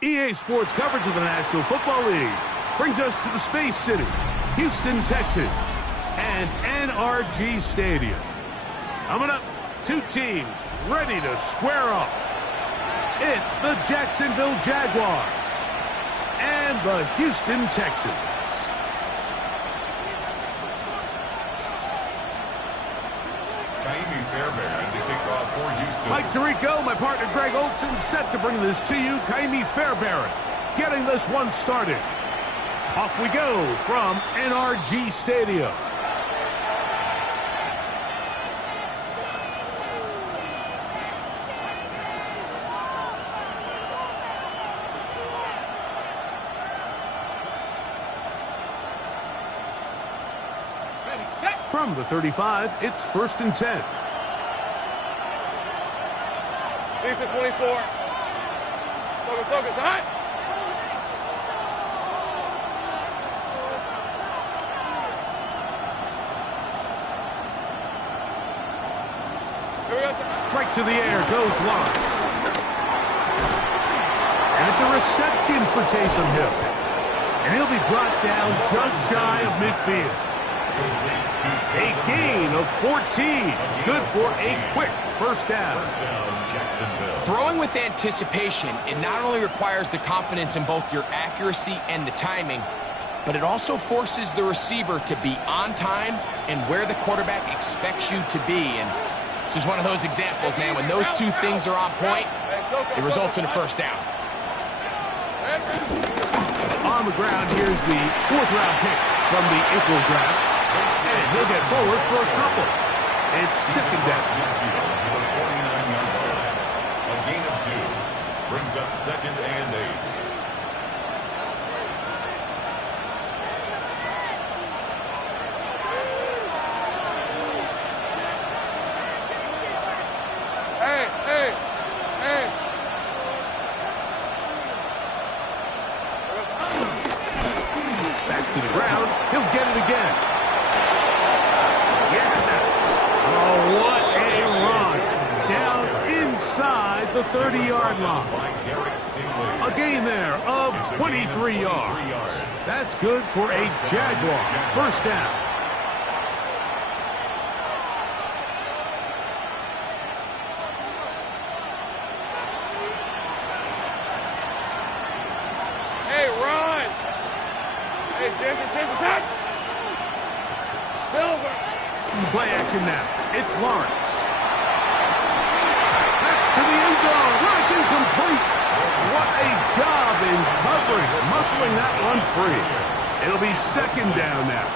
EA Sports coverage of the National Football League brings us to the Space City, Houston, Texas, and NRG Stadium. Coming up, two teams ready to square off. It's the Jacksonville Jaguars and the Houston Texans. Mike Tirico, my partner Greg Olson, set to bring this to you. Kaimi Fairbairn getting this one started. Off we go from NRG Stadium. From the 35, it's 1st and 10. Lisa 24. Focus, hot. Right to the air goes Lawrence. And it's a reception for Taysom Hill. And he'll be brought down just shy of midfield. A gain of 14. Good for a quick first down. Throwing with anticipation, it not only requires the confidence in both your accuracy and the timing, but it also forces the receiver to be on time and where the quarterback expects you to be. And this is one of those examples, man. When those two things are on point, it results in a first down. On the ground, here's the 4th-round pick from the April draft. And he'll get forward for a couple. It's 2nd down. A gain of 2 brings up 2nd and 8. Hey. Back to the ground. He'll get it again. Oh, what a run. Down inside the 30-yard line. A gain there of 23 yards. That's good for a Jaguar first down. Hey, run. Hey, Jason, touch. Silver. Play action now. It's Lawrence. That's to the end zone. Where it's incomplete. What a job in covering, muscling that one free. It'll be 2nd down now.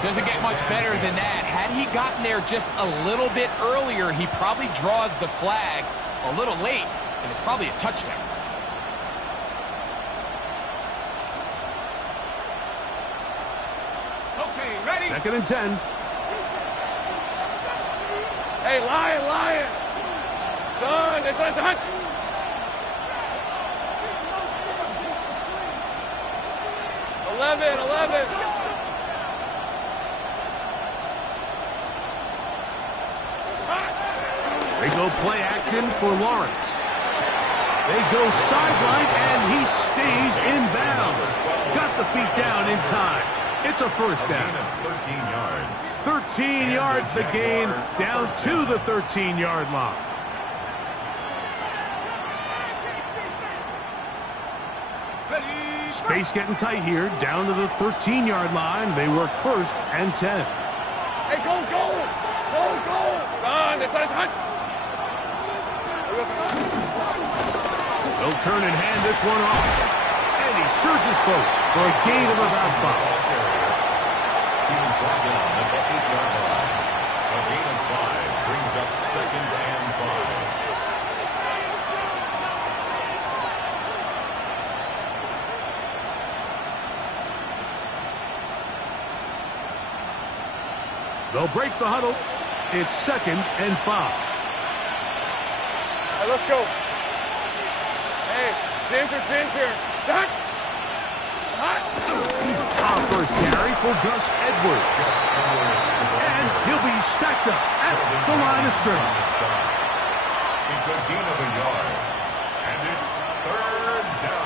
Doesn't get much better than that. Had he gotten there just a little bit earlier, he probably draws the flag a little late, and it's probably a touchdown. Okay, ready? 2nd and 10. Hey, Lion. Son, it's hot. Eleven. They go play action for Lawrence. They go sideline, and he stays in bounds. Got the feet down in time. It's a first down. 13 yards. 13 yards the gain, down to the 13-yard line. Space getting tight here, down to the 13-yard line. They work 1st and 10. Hey, go. Son, it's hot. They'll turn and hand this one off. And he surges forward for a gain of about 5. He was brought down at the 8-yard line. A gain of 5 brings up 2nd and 5. They'll break the huddle. It's 2nd and 5. Hey, let's go. Hey, Ginger. Hot. Our first carry for Gus Edwards. And he'll be stacked up at the line of scrimmage. It's a gain of a yard. And it's third down.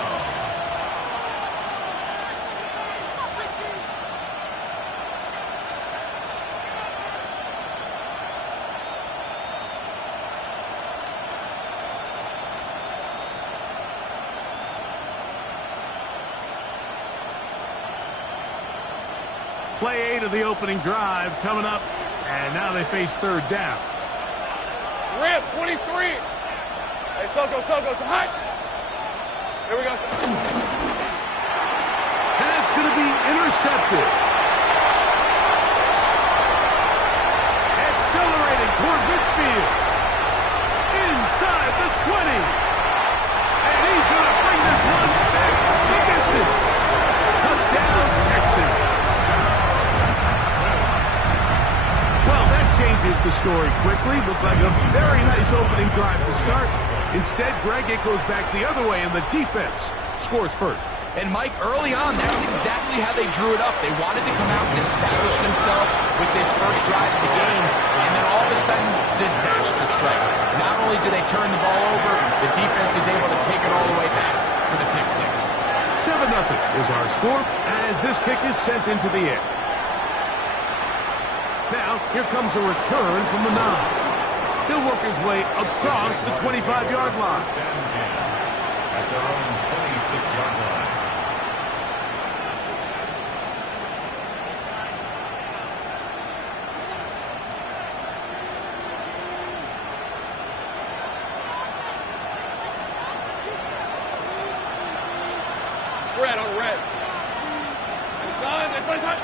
Play 8 of the opening drive coming up, and now they face third down. Rip, 23. Hey, Soko, hot. Here we go. That's going to be intercepted. Accelerating toward midfield. Inside the 20. And he's going to bring this one back the distance. Touchdown, Texans. Well, that changes the story quickly. Looked like a very nice opening drive to start. Instead, Greg, it goes back the other way, and the defense scores first. And Mike, early on, that's exactly how they drew it up. They wanted to come out and establish themselves with this first drive of the game, and then all of a sudden, disaster strikes. Not only do they turn the ball over, the defense is able to take it all the way back for the pick six. 7-0 is our score as this kick is sent into the air. Now, here comes a return from the 9. He'll work his way across the 25-yard line. At their own 26-yard line. Red on red. Inside, inside.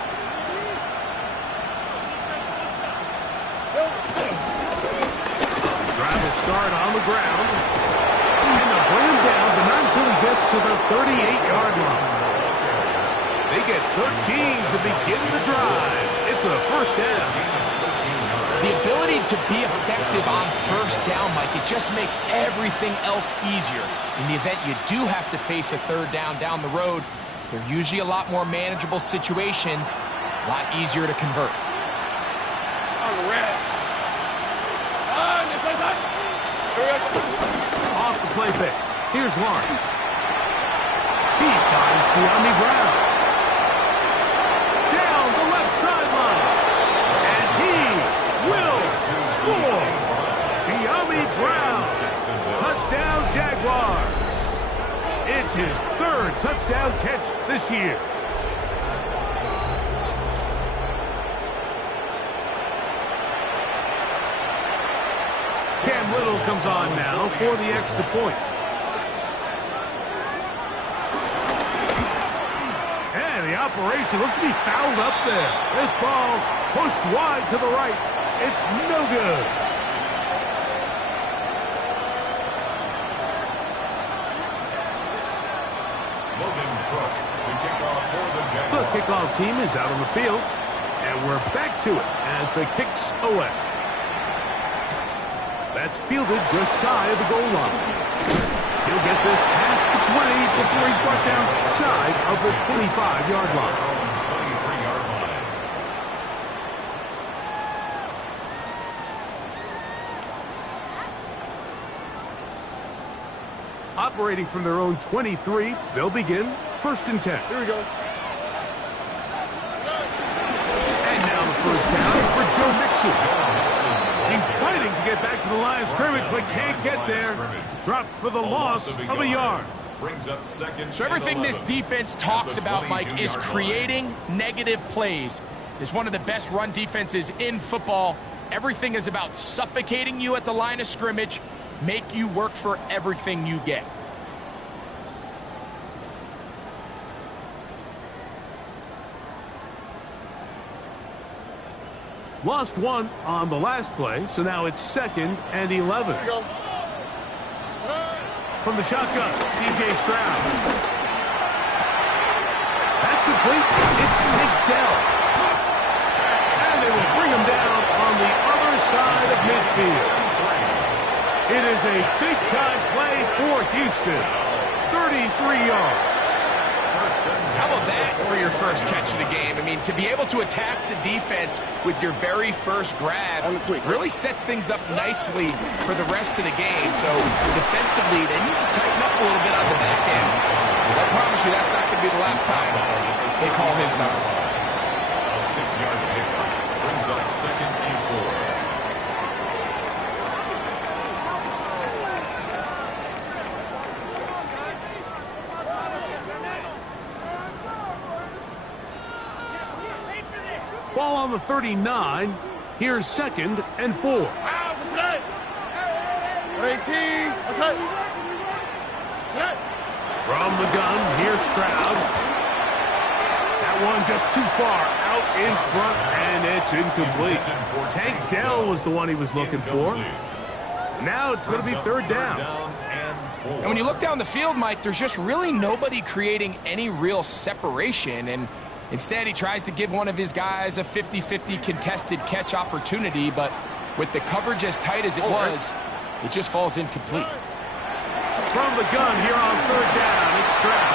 Drive will start on the ground. And they'll bring him down, but not until he gets to the 38-yard line. They get 13 to begin the drive. It's a first down. The ability to be effective on first down, Mike, it just makes everything else easier. In the event you do have to face a third down the road, they're usually a lot more manageable situations, a lot easier to convert. On red. Off the play pick. Here's Lawrence. He finds De'Ami Brown. Down the left sideline. And he will score. De'Ami Brown. Touchdown, Jaguars. It's his third touchdown catch this year. Cam Little comes on now for the extra point. And the operation looked to be fouled up there. This ball pushed wide to the right. It's no good. The kickoff team is out on the field. And we're back to it as the kick's away. That's fielded just shy of the goal line. He'll get this past the 20 before he's brought down shy of the 25-yard line. 23-yard line. Operating from their own 23, they'll begin 1st and 10. Here we go. And now the first down for Joe Mixon. He's fighting to get back to the line of scrimmage, but can't get there. Dropped for the loss of a yard. Brings up second. So everything this defense talks about, Mike, is creating negative plays. It's one of the best run defenses in football. Everything is about suffocating you at the line of scrimmage, make you work for everything you get. Lost one on the last play, so now it's 2nd and 11. Here we go. From the shotgun, C.J. Stroud. That's complete. It's Nick Dell. And they will bring him down on the other side of midfield. It is a big-time play for Houston. 33 yards. How about that for your first catch of the game? I mean, to be able to attack the defense with your very first grab really sets things up nicely for the rest of the game. So defensively, they need to tighten up a little bit on the back end. I promise you that's not going to be the last time they call his number. A 6-yard pickup brings up second and 4. Ball on the 39. Here's second and 4. From From the gun, here's Stroud. That one just too far out in front, and it's incomplete. Tank Dell was the one he was looking for. Now it's going to be third down. And when you look down the field, Mike, there's just really nobody creating any real separation. And instead, he tries to give one of his guys a 50-50 contested catch opportunity, but with the coverage as tight as it was, it just falls incomplete. From the gun here on third down, it's Stroud.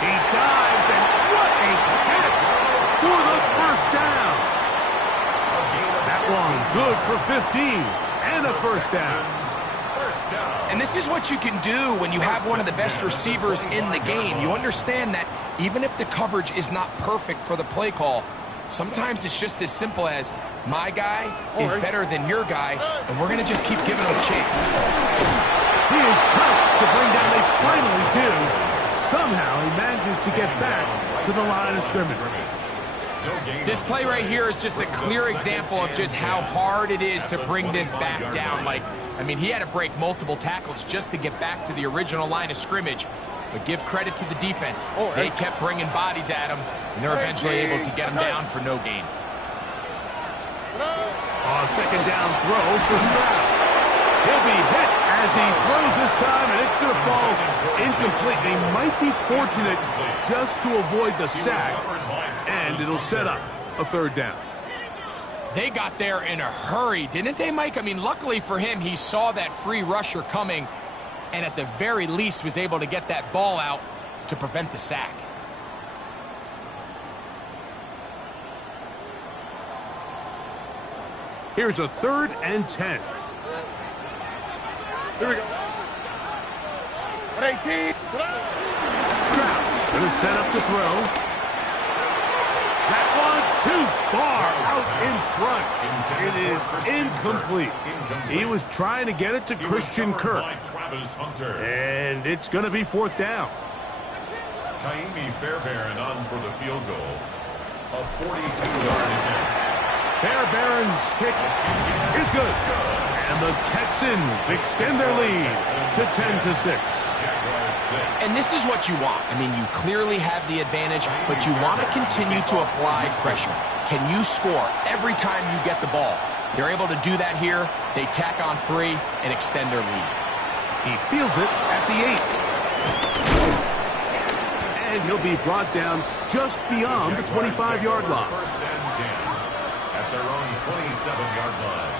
He dives, and what a catch for the first down. That one good for 15 and a first down. And this is what you can do when you have one of the best receivers in the game. You understand that even if the coverage is not perfect for the play call, sometimes it's just as simple as my guy is better than your guy, and we're going to just keep giving him a chance. He is tough to bring down. They finally do. Somehow he manages to get back to the line of scrimmage. This play right here is just a clear example of just how hard it is to bring this back down. Like, I mean, he had to break multiple tackles just to get back to the original line of scrimmage. But give credit to the defense. They kept bringing bodies at him, and they're eventually able to get him down for no gain. Second down throw for Stroud. He'll be hit as he throws this time, and it's going to fall incomplete. They might be fortunate just to avoid the sack, and it'll set up a third down. They got there in a hurry, didn't they, Mike? I mean, luckily for him, he saw that free rusher coming, and at the very least was able to get that ball out to prevent the sack. Here's a 3rd and 10. Here we go. 18. Stroud going to set up to throw. That one too far out in front. It is incomplete. He was trying to get it to Christian Kirk. And it's going to be 4th down. Kaimi Fairbairn on for the field goal. A 42-yard attempt. Fairbairn's kick is good. And the Texans extend their lead to 10-6. And this is what you want. I mean, you clearly have the advantage, but you want to continue to apply pressure. Can you score every time you get the ball? They're able to do that here. They tack on 3 and extend their lead. He fields it at the 8. And he'll be brought down just beyond the 25-yard line. 1st and 10 at their own 27-yard line.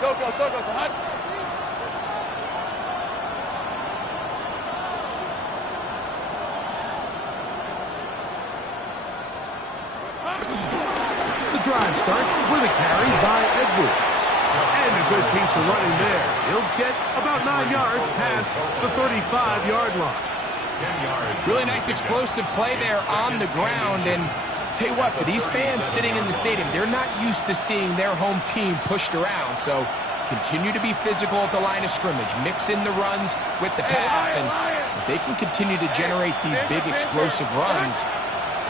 Circle, so hot. The drive starts with a carry by Edwards. And a good piece of running there. He'll get about 9 yards past the 35-yard line. 10 yards. Really nice explosive play there on the ground. And tell you what, for these fans sitting in the stadium, they're not used to seeing their home team pushed around. So continue to be physical at the line of scrimmage. Mix in the runs with the pass. And if they can continue to generate these big explosive runs,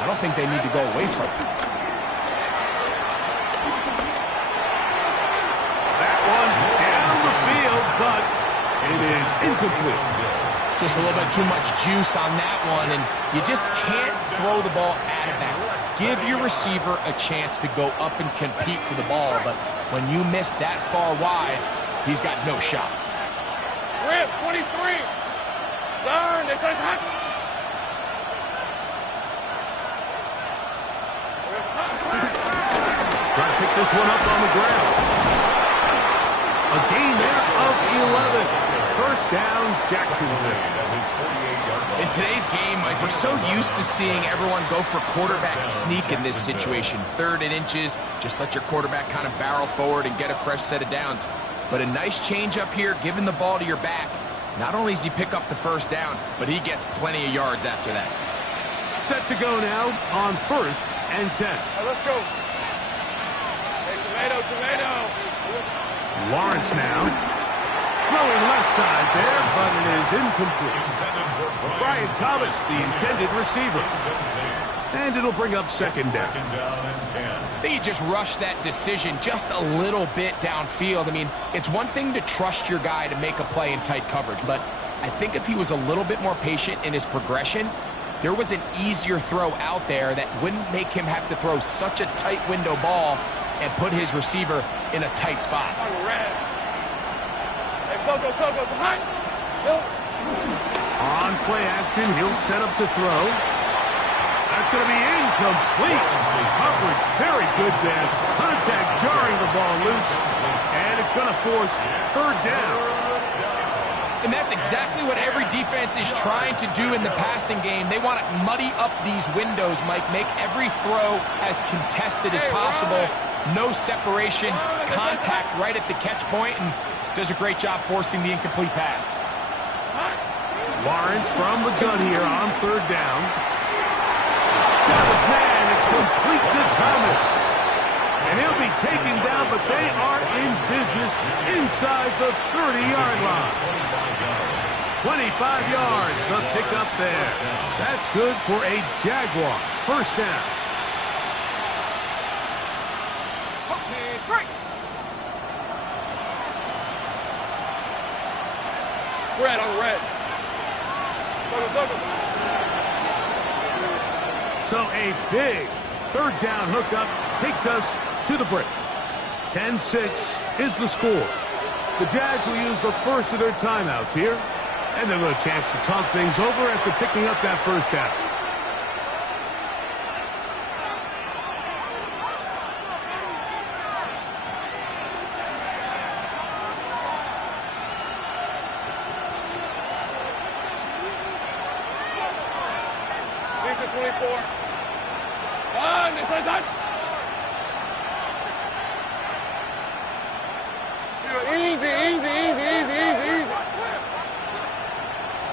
I don't think they need to go away from it. That one down the field, but it is incomplete. Just a little bit too much juice on that one, and you just can't throw the ball out of bounds. Give your receiver a chance to go up and compete for the ball, but when you miss that far wide, he's got no shot. Rip, 23. Turn, they say hot. Try to pick this one up on the ground. A gain there of 11. First down, Jacksonville. In today's game, Mike, we're so used to seeing everyone go for quarterback sneak in this situation. 3rd and inches, just let your quarterback kind of barrel forward and get a fresh set of downs. But a nice change up here, giving the ball to your back. Not only does he pick up the first down, but he gets plenty of yards after that. Set to go now on 1st and 10. Right, let's go. Hey, tomato. Lawrence now. Throwing left side there, but it is incomplete. Brian Thomas, the intended receiver. And it'll bring up 2nd down. I think he just rushed that decision just a little bit downfield. I mean, it's one thing to trust your guy to make a play in tight coverage, but I think if he was a little bit more patient in his progression, there was an easier throw out there that wouldn't make him have to throw such a tight window ball and put his receiver in a tight spot. Soko, hot. On play action, he'll set up to throw. That's going to be incomplete. Coverage very good there. Contact jarring the ball loose. And it's going to force 3rd down. And that's exactly what every defense is trying to do in the passing game. They want to muddy up these windows, Mike. Make every throw as contested as possible. No separation, contact right at the catch point, and does a great job forcing the incomplete pass. Lawrence from the gun here on 3rd down. Got his man. It's complete to Thomas. And he'll be taken down, but they are in business inside the 30-yard line. 25 yards, the pickup there. That's good for a Jaguar. 1st down. Red on red. So a big 3rd down hookup takes us to the break. 10-6 is the score. The Jags will use the first of their timeouts here, and they'll have a chance to talk things over after picking up that first down. Lisa 24. On, this is on. Easy.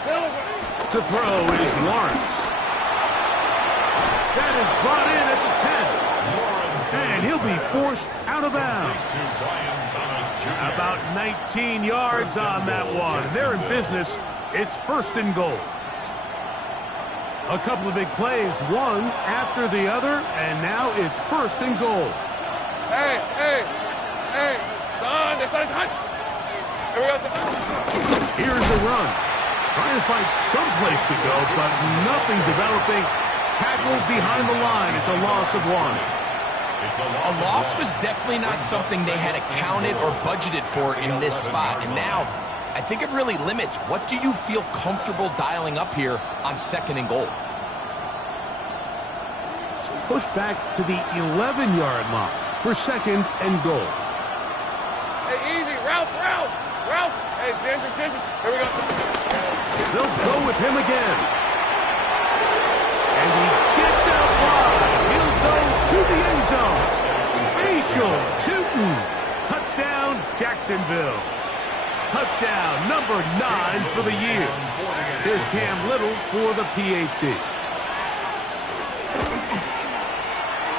Silver. To throw is Lawrence. That is brought in at the 10. And he'll be forced out of bounds. About 19 yards on that one. They're in business. It's 1st and goal. A couple of big plays, one after the other, and now it's 1st and goal. Hey. Don, this is hot. Here we go. Here's the run. Trying to find some place to go, but nothing developing. Tackled behind the line. It's a loss of 1. A loss was definitely not something they had accounted or budgeted for in this spot. And now, I think it really limits what do you feel comfortable dialing up here on 2nd and goal. So push back to the 11-yard line for 2nd and goal. Hey, easy. Ralph. Hey, Ginger. Here we go. They'll go with him again. And he gets out wide. He'll go to the end zone. Facial shooting. Touchdown, Jacksonville. Touchdown, number 9 for the year. Here's Cam Little for the PAT.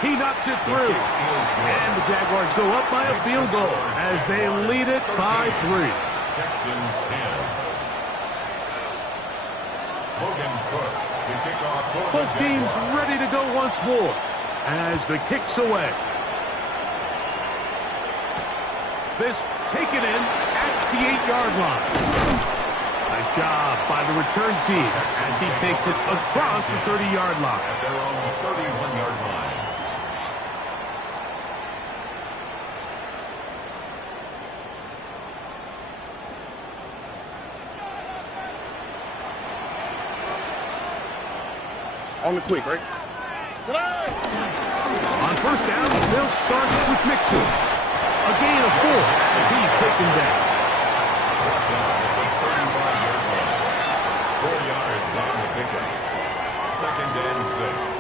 He knocks it through. And the Jaguars go up by a field goal as they lead it by 3. Texans 10. Logan Cook to kick off. Both teams ready to go once more as the kick's away. This taken in at the 8-yard line. Nice job by the return team as he takes it across the 30-yard line. At their own 31-yard line. On the quick, right? On first down, they'll start with Mixon. A gain of 4 as he's taken down. 4 yards on the pickup. 2nd and 6.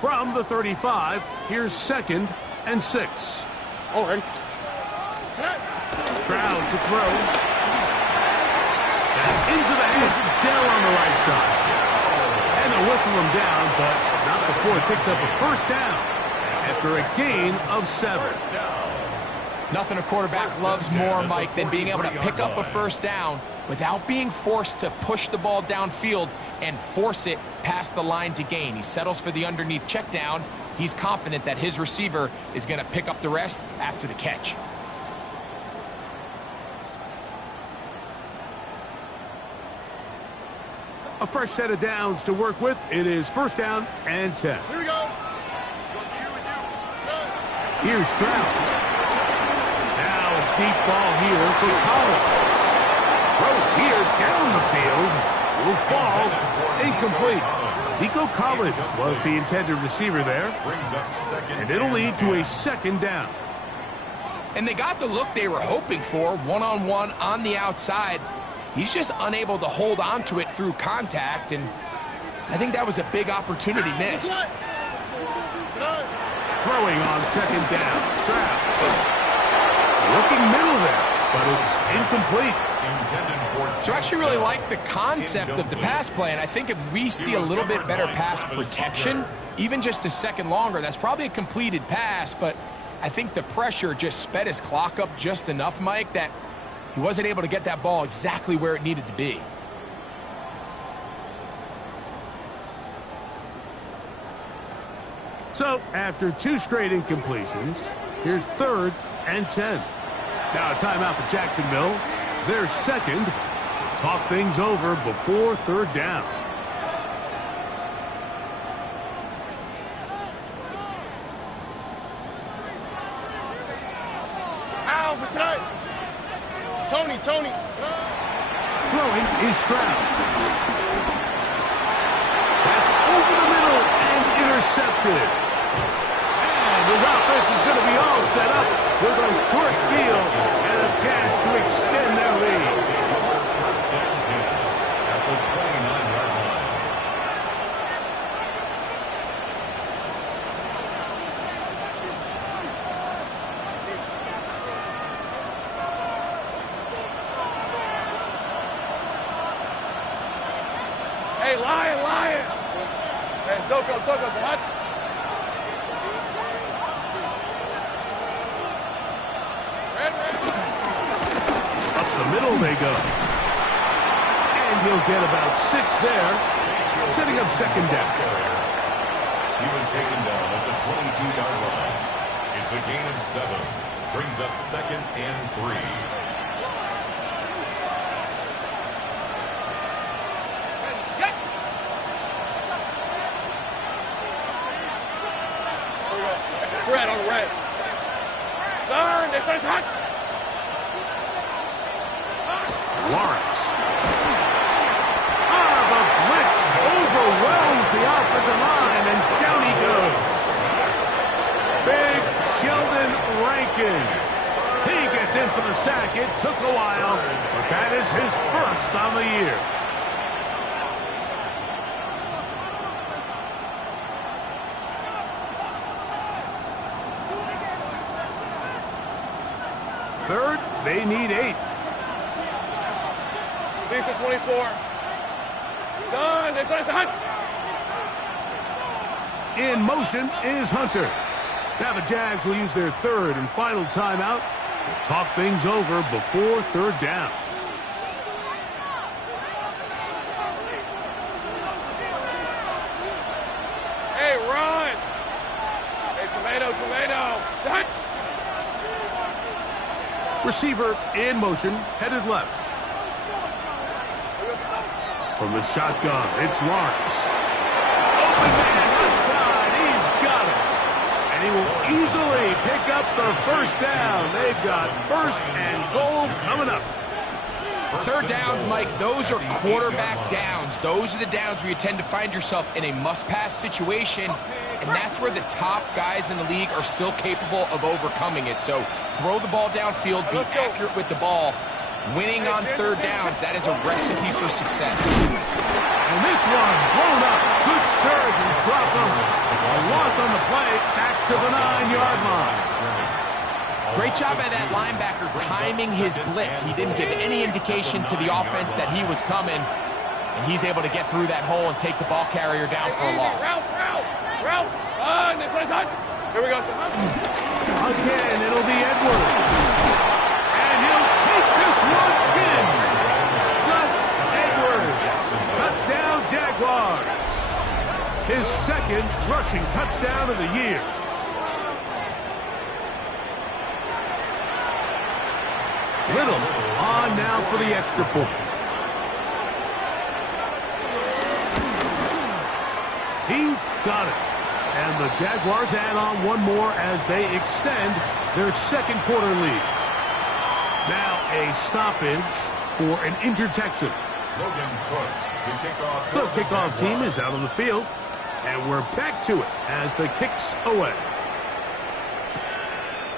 From the 35, here's 2nd and 6. All right. Stroud to throw. And into the hands of Dell on the right side. And they'll whistle him down, but not before he picks up a first down after a gain of 7. Nothing a quarterback loves more, Mike, than being able to pick up a first down without being forced to push the ball downfield and force it past the line to gain. He settles for the underneath check down. He's confident that his receiver is going to pick up the rest after the catch. A fresh set of downs to work with. It is first down and 10. Here we go. Here's Stroud. Now deep ball here for Collins. Throw here down the field. Will fall. Incomplete. Nico Collins was the intended receiver there. And it'll lead to a 2nd down. And they got the look they were hoping for, one-on-one on the outside. He's just unable to hold on to it through contact, and I think that was a big opportunity missed. Throwing on 2nd down. Stroud. Looking middle there, but it's incomplete. So I actually really like the concept of the pass play, and I think if we see a little bit better pass protection, even just a second longer, that's probably a completed pass, but I think the pressure just sped his clock up just enough, Mike, that he wasn't able to get that ball exactly where it needed to be. So, after 2 straight incompletions, here's 3rd and 10. Now a timeout for Jacksonville. Their 2nd. Talk things over before 3rd down. Ow, for cut. Tony. Throwing is Stroud. That's over the middle and intercepted. And his offense is going to be all set up with a short field and a chance to extend their lead. First down 10 at the 29-yard line. Hey, Lion. Hey, Soko, hot. Up the middle they go. And he'll get about 6 there, setting up 2nd down. He was taken down at the 22-yard line. It's a gain of 7. Brings up 2nd and 3. Red on the red. Turn, this one's hot. Lawrence. The blitz overwhelms the offensive line, and down he goes. Big Sheldon Rankin. He gets in for the sack. It took a while, but that is his first on the year. Third, they need 8. Lisa 24. Son, this one's hot. In motion is Hunter. Now the Jags will use their 3rd and final timeout to talk things over before 3rd down. tomato. Done. Receiver in motion, headed left. From the shotgun, it's Lawrence. Open man, left side, he's got it. And he will easily pick up the first down. They've got first and goal coming up. Third downs, Mike, those are quarterback downs. Those are the downs where you tend to find yourself in a must-pass situation, and that's where the top guys in the league are still capable of overcoming it. So throw the ball downfield, be accurate with the ball. Winning on third downs, that is a recipe for success. And this one blown up. Good surge and drop him. A loss on the play, back to the 9-yard line. Great job by that linebacker timing his blitz. He didn't give any indication to the offense that he was coming, and he's able to get through that hole and take the ball carrier down for a loss. Ralph, on this side. Here we go. Again, it'll be Edwards. And he'll take this one in. Gus Edwards. Touchdown, Jaguars. His second rushing touchdown of the year. Little on now for the extra point. He's got it. And the Jaguars add on one more as they extend their second quarter lead. Now a stoppage for an injured Texan. The kickoff team is out on the field. And we're back to it as the kick's away.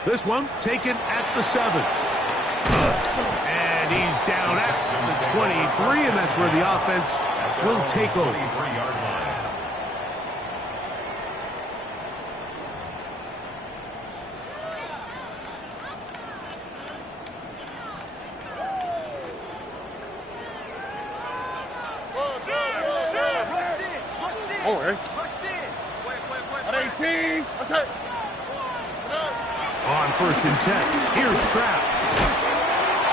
This one taken at the 7. And he's down at the 23, and that's where the offense will take over. On 1st and 10, here's Stroud.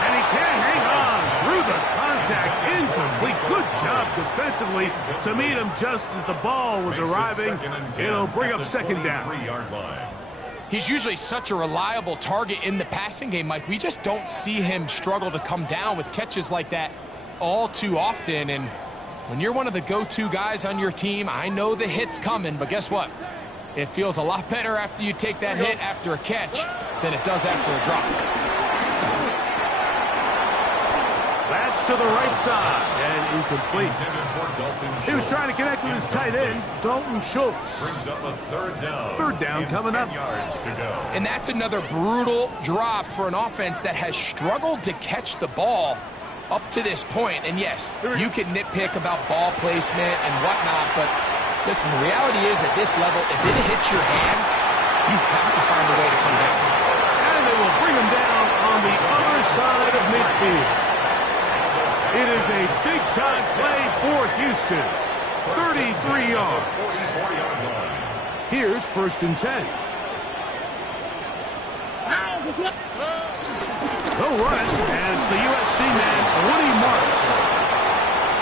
And he can hang on through the contact. Incomplete. Good job defensively to meet him just as the ball was arriving. It'll bring up second down. He's usually such a reliable target in the passing game, Mike. We just don't see him struggle to come down with catches like that all too often. And when you're one of the go-to guys on your team, I know the hit's coming, but guess what? It feels a lot better after you take that hit after a catch than it does after a drop. That's to the right side and incomplete. He was trying to connect with his tight end, Dalton Schultz. Brings up a third down. Third down coming up. Yards to go. And that's another brutal drop for an offense that has struggled to catch the ball up to this point. And yes, you can nitpick about ball placement and whatnot, but listen, the reality is at this level, if it hits your hands, you have to find a way to come down. And they will bring him down on the other side of midfield. It is a big-time play for Houston. 33 yards. Here's 1st and 10. No run, and it's the USC man, Woody Marks.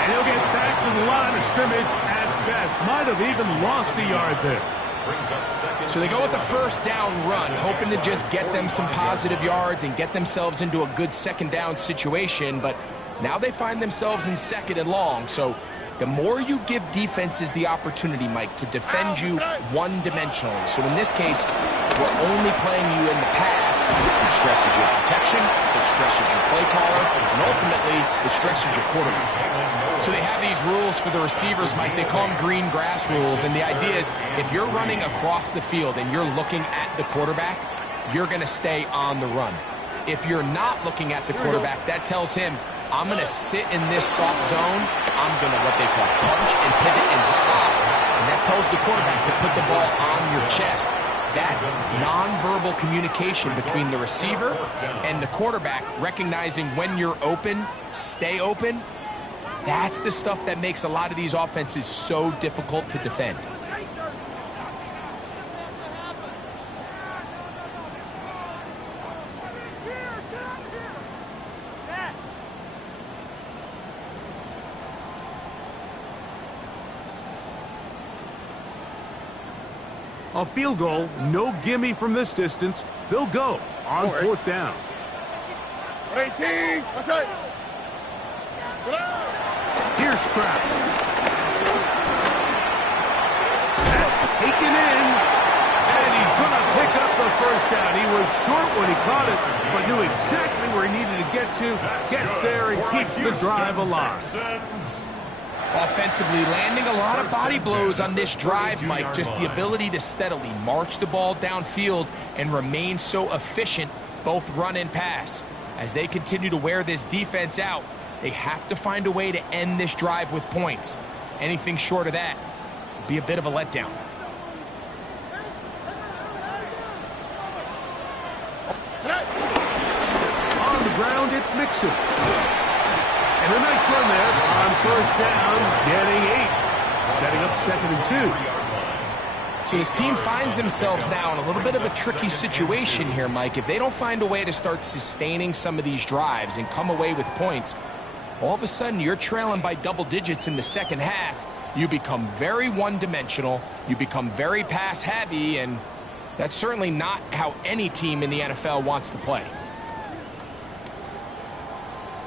And he'll get back to the line of scrimmage at best. Might have even lost a yard there. So they go with the first down run, hoping to just get them some positive yards and get themselves into a good second down situation, but now they find themselves in 2nd and long. So the more you give defenses the opportunity, Mike, to defend you one-dimensionally. So in this case, we're only playing you in the pass. It stresses your protection, it stresses your play caller, and ultimately, it stresses your quarterback. So they have these rules for the receivers, Mike. They call them green grass rules. And the idea is if you're running across the field and you're looking at the quarterback, you're going to stay on the run. If you're not looking at the quarterback, that tells him, I'm going to sit in this soft zone. I'm going to what they call punch and pivot and stop. And that tells the quarterback to put the ball on your chest. That nonverbal communication between the receiver and the quarterback, recognizing when you're open, stay open, that's the stuff that makes a lot of these offenses so difficult to defend. A field goal, no gimme from this distance. They'll go on fourth down. 18. What's that? Here's Stroud. That's taken in. And he's going to pick up the first down. He was short when he caught it, but knew exactly where he needed to get to. Gets there and keeps the drive alive. Offensively, landing a lot of body blows on this drive, Mike. Just the ability to steadily march the ball downfield and remain so efficient, both run and pass. As they continue to wear this defense out, they have to find a way to end this drive with points. Anything short of that would be a bit of a letdown. On the ground, it's Mixon. And a nice run there on first down, getting 8. Setting up 2nd and 2. So this team finds themselves now in a little bit of a tricky situation here, Mike. If they don't find a way to start sustaining some of these drives and come away with points, all of a sudden you're trailing by double digits in the second half. You become very one-dimensional, you become very pass-heavy, and that's certainly not how any team in the NFL wants to play.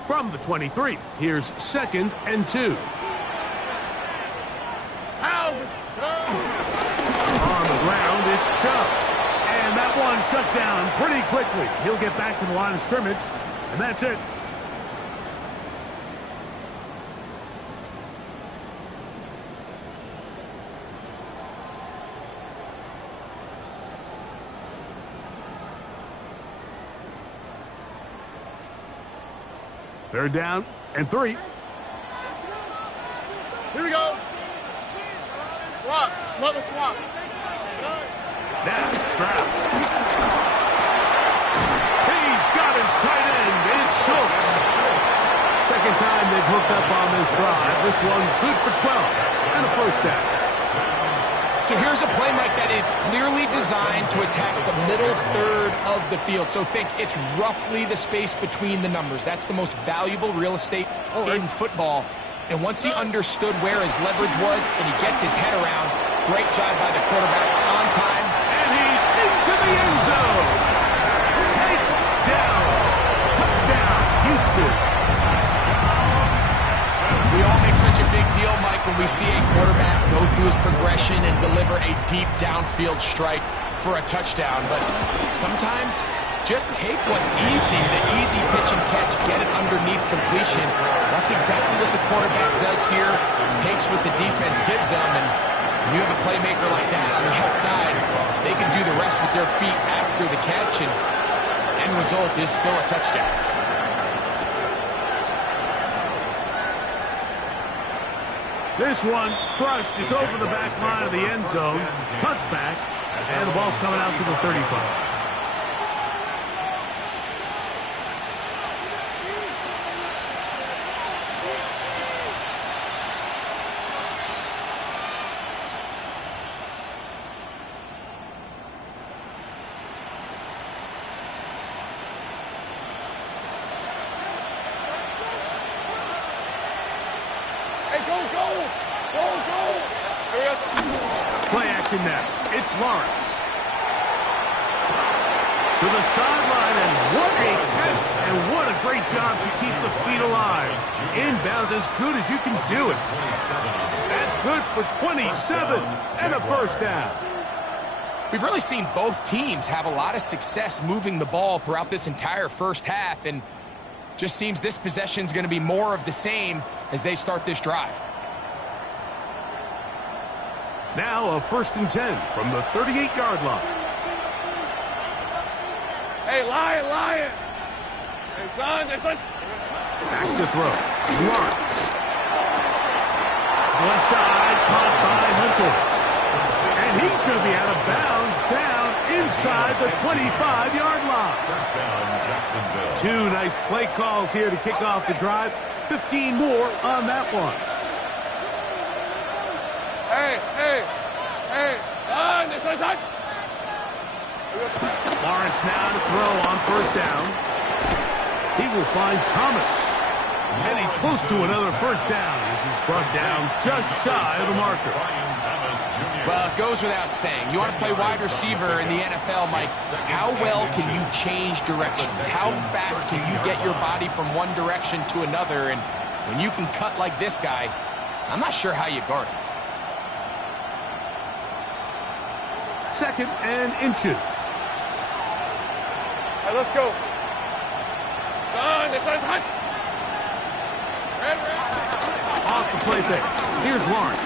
From the 23, here's 2nd and 2. On the ground, it's Chubb. And that one shut down pretty quickly. He'll get back to the line of scrimmage, and that's it. Third down and 3. Here we go. Swap. Another swap. Now Stroud. He's got his tight end. It's Schultz. Second time they've hooked up on this drive. This one's good for 12 and a first down. So here's a play, Mike, that is clearly designed to attack the middle third of the field. So think it's roughly the space between the numbers. That's the most valuable real estate in football. And once he understood where his leverage was and he gets his head around, great job by the quarterback on time. And he's into the end zone. Take down. Touchdown, Houston. We all make such a big deal, Mike, when we see a quarterback go through his progression and deliver a deep downfield strike for a touchdown. But sometimes just take what's easy, the easy pitch and catch, get it underneath completion. That's exactly what the quarterback does here, takes what the defense gives them, and when you have a playmaker like that on the outside, they can do the rest with their feet after the catch, and end result is still a touchdown. This one crushed. It's over the back line of the end zone. Cuts back, and the ball's coming out to the 35. Play action now. It's Lawrence. To the sideline, and what a catch, and what a great job to keep the feet alive. Inbounds as good as you can do it. That's good for 27 and a first down. We've really seen both teams have a lot of success moving the ball throughout this entire first half, and just seems this possession is going to be more of the same as they start this drive. Now a 1st and 10 from the 38-yard line. Hey, Lion. Hey, son. Back to throw. Lawrence. Left side, caught by Hunter. And he's going to be out of bounds down inside the 25-yard line. First down, Jacksonville. 2 nice play calls here to kick off the drive. 15 more on that one. Hey. Lawrence now to throw on first down. He will find Thomas. And he's close to another first down as he's brought down just shy of the marker. Brian Thomas Jr. Well, it goes without saying. You want to play wide receiver in the NFL, Mike. How well can you change directions? How fast can you get your body from one direction to another? And when you can cut like this guy, I'm not sure how you guard it. 2nd and inches. All right, let's go. This one's hot. Red. Off the play fake. Here's Lawrence.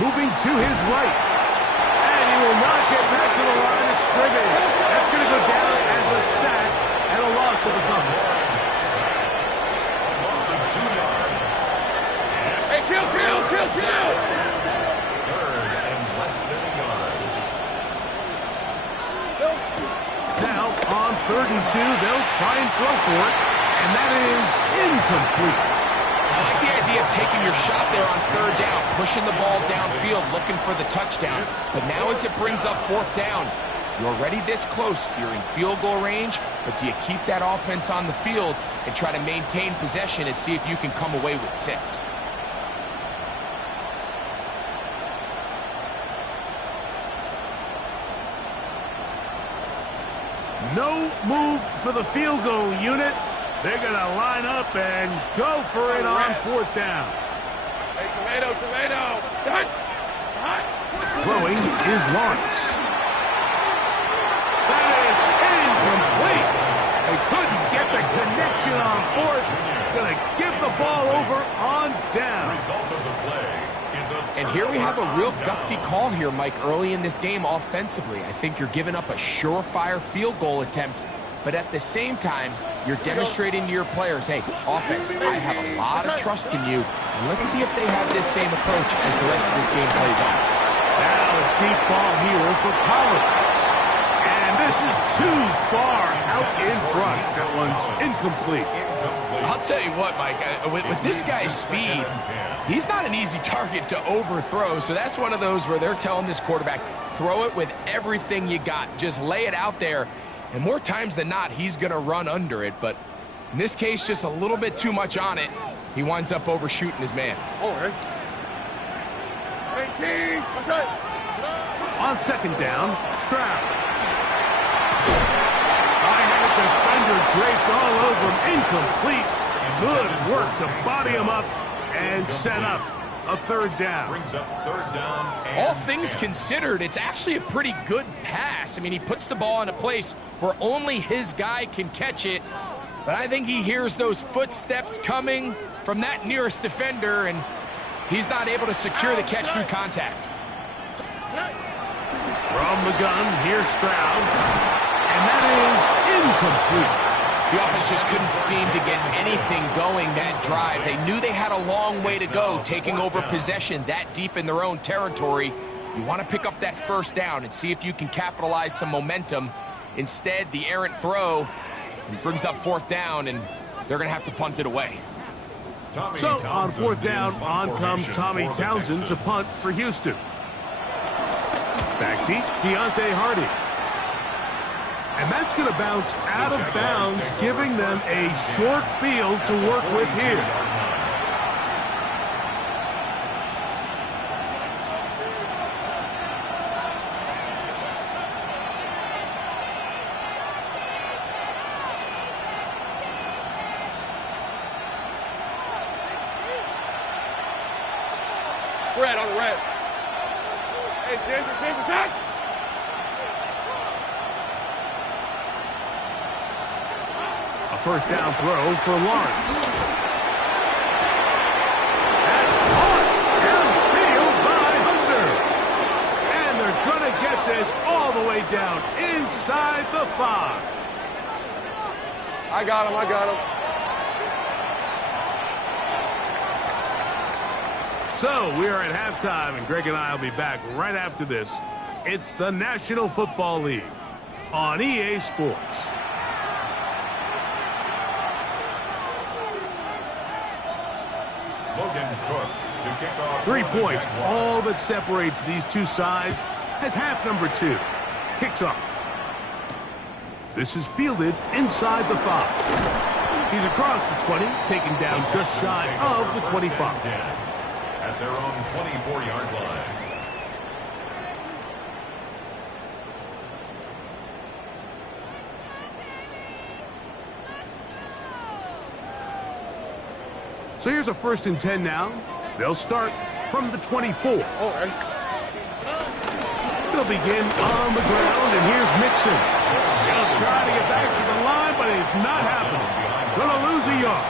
Moving to his right. And he will not get back to the line of scrimmage. That's going to go down as a sack and a loss of a couple. Loss of 2 yards. Hey, kill! 3rd and less than a yard. Now, on 3rd and 2, they'll try and throw for it, and that is incomplete. I like the idea of taking your shot there on 3rd down, pushing the ball downfield, looking for the touchdown. But now as it brings up 4th down, you're already this close. You're in field goal range, but do you keep that offense on the field and try to maintain possession and see if you can come away with 6? No move for the field goal unit. They're going to line up and go for it on 4th down. Hey, tomato. Done. Throwing is Lawrence. That is incomplete. They couldn't get the connection on 4th. Going to give the ball over on down. Result of the play is a And here we have a real gutsy call here, Mike, early in this game offensively. I think you're giving up a surefire field goal attempt, but at the same time, you're demonstrating to your players, hey, offense, I have a lot of trust in you, and let's see if they have this same approach as the rest of this game plays on. Now a deep ball here for Collins. And this is too far out in front. That one's incomplete. I'll tell you what, Mike, with this guy's speed, he's not an easy target to overthrow, so that's one of those where they're telling this quarterback, throw it with everything you got. Just lay it out there. And more times than not, he's going to run under it. But in this case, just a little bit too much on it. He winds up overshooting his man. On 2nd down, Stroud. I had a defender draped all over him. Incomplete. Good work to body him up and set up a 3rd down. brings up 3rd down. All things considered, it's actually a pretty good pass. I mean, he puts the ball in a place where only his guy can catch it. But I think he hears those footsteps coming from that nearest defender, and he's not able to secure the catch through contact. From the gun, here's Stroud. And that is incomplete. The offense just couldn't seem to get anything going that drive. They knew they had a long way to go, taking over possession that deep in their own territory. You want to pick up that 1st down and see if you can capitalize some momentum. Instead, the errant throw brings up 4th down, and they're going to have to punt it away. So on 4th down, on comes Tommy Townsend to punt for Houston. Back deep, Deontay Hardy. And that's going to bounce out of bounds, giving them a short field to work with here. Red on the red. Hey, Ginger, attack! A 1st down throw for Lawrence. That's caught downfield by Hunter. And they're going to get this all the way down inside the 5. I got him. So we are at halftime, and Greg and I will be back right after this. It's the National Football League on EA Sports. Logan Cook to kick off. 3 points, all that separates these two sides, as half number 2 kicks off. This is fielded inside the 5. He's across the 20, taken down just shy of the 25. At their own 24-yard line. So here's a 1st and 10 now. They'll start from the 24. They'll begin on the ground, and here's Mixon. He'll try to get back to the line, but it's not happening. Gonna lose a yard.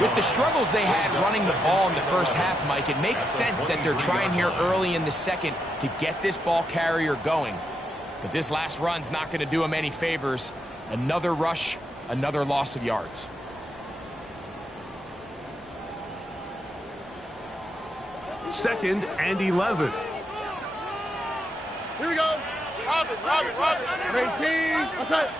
With the struggles they had running the ball in the first half, Mike, it makes sense that they're trying here early in the second to get this ball carrier going. But this last run's not going to do him any favors. Another rush, another loss of yards. Second and 11. Here we go. Rob it. 18. What's that?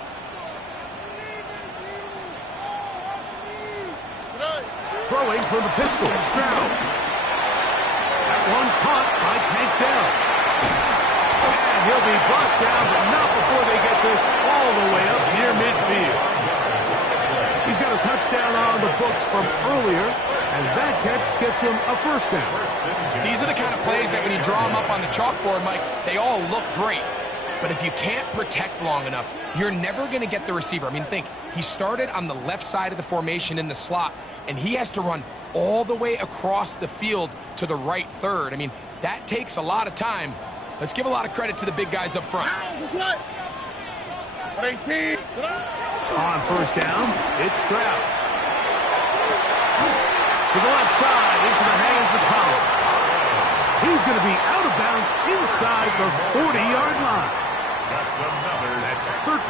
Throwing from the pistol, Stroud. That one caught by Tank Dell. And he'll be brought down, but not before they get this all the way up near midfield. He's got a touchdown on the books from earlier, and that catch gets him a 1st down. These are the kind of plays that when you draw them up on the chalkboard, Mike, they all look great. But if you can't protect long enough, you're never going to get the receiver. I mean, think, he started on the left side of the formation in the slot, and he has to run all the way across the field to the right third. I mean, that takes a lot of time. Let's give a lot of credit to the big guys up front. 18. On 1st down, it's Stroud. To the left side, into the hands of Collins. He's going to be out of bounds inside the 40-yard line. That's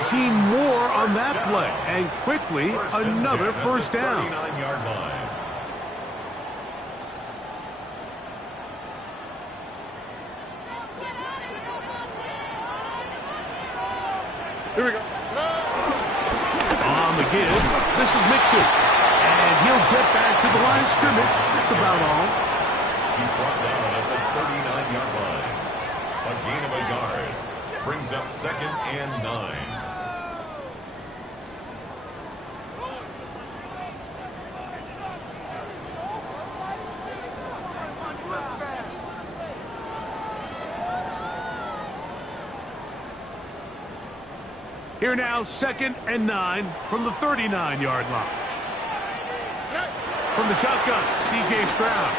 13 more on that play, and quickly another 1st down. Here we go. On the give, this is Mixon, and he'll get back to the line of scrimmage. That's about all. He's brought down at the 39-yard line. A gain of a yard brings up 2nd and 9. Here now, 2nd and 9 from the 39-yard line. From the shotgun, C.J. Stroud.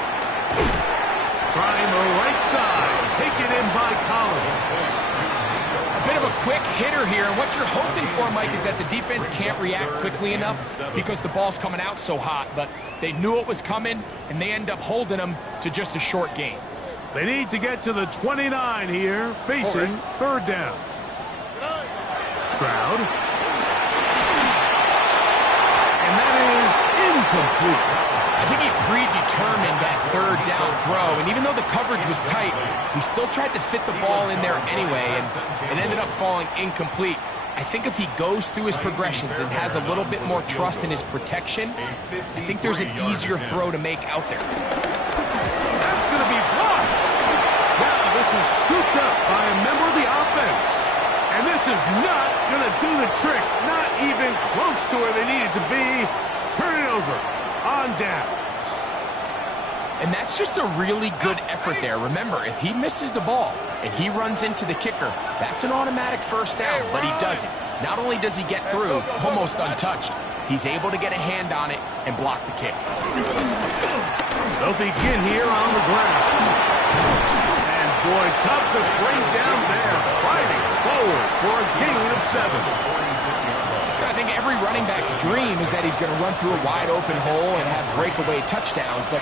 Trying the right side. Taken in by Collins. A bit of a quick hitter here. And what you're hoping for, Mike, is that the defense can't react quickly enough because the ball's coming out so hot. But they knew it was coming, and they end up holding them to just a short gain. They need to get to the 29 here, facing 3rd down. Stroud. And that is incomplete. I think he predetermined that 3rd down throw, and even though the coverage was tight, he still tried to fit the ball in there anyway, and it ended up falling incomplete. I think if he goes through his progressions and has a little bit more trust in his protection, I think there's an easier throw to make out there. That's going to be blocked. Now this is scooped up by a member of the offense. And this is not going to do the trick. Not even close to where they needed to be. Turn it over on downs. And that's just a really good effort there. Remember, if he misses the ball and he runs into the kicker, that's an automatic 1st down, but he doesn't. Not only does he get through almost untouched, he's able to get a hand on it and block the kick. They'll begin here on the ground. And boy, tough to bring down there. Fighting forward for a gain of 7. I think every running back's dream is that he's going to run through a wide open hole and have breakaway touchdowns, but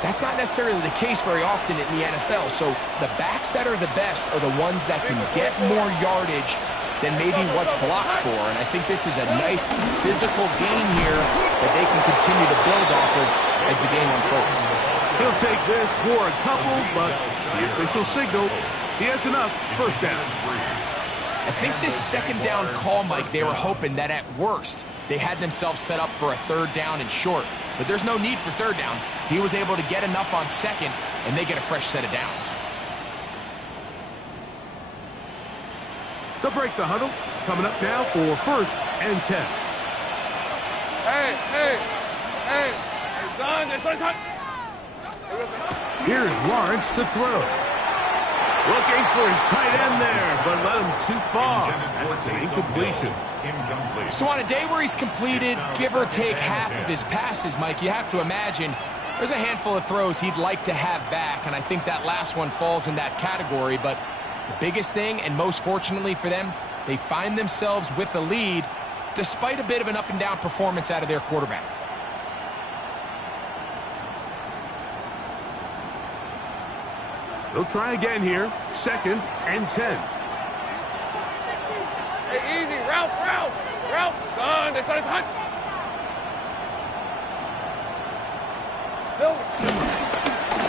that's not necessarily the case very often in the NFL. So the backs that are the best are the ones that can get more yardage than maybe what's blocked for. And I think this is a nice physical gain here that they can continue to build off of as the game unfolds. He'll take this for a couple, but the official signaled he has enough. 1st down. I think this 2nd down call, Mike, they were hoping that at worst they had themselves set up for a 3rd down and short. But there's no need for 3rd down. He was able to get enough on 2nd, and they get a fresh set of downs. They'll break the huddle. Coming up now for 1st and 10. Hey, son. Here's Lawrence to throw. Looking for his tight end there, but led him too far. That's an incompletion. Incomplete. So on a day where he's completed, give or take half of his passes, Mike, you have to imagine there's a handful of throws he'd like to have back, and I think that last one falls in that category. But the biggest thing, and most fortunately for them, they find themselves with a lead despite a bit of an up-and-down performance out of their quarterback. They'll try again here. 2nd and 10. Hey, easy. Ralph. Done. It's hot. Still.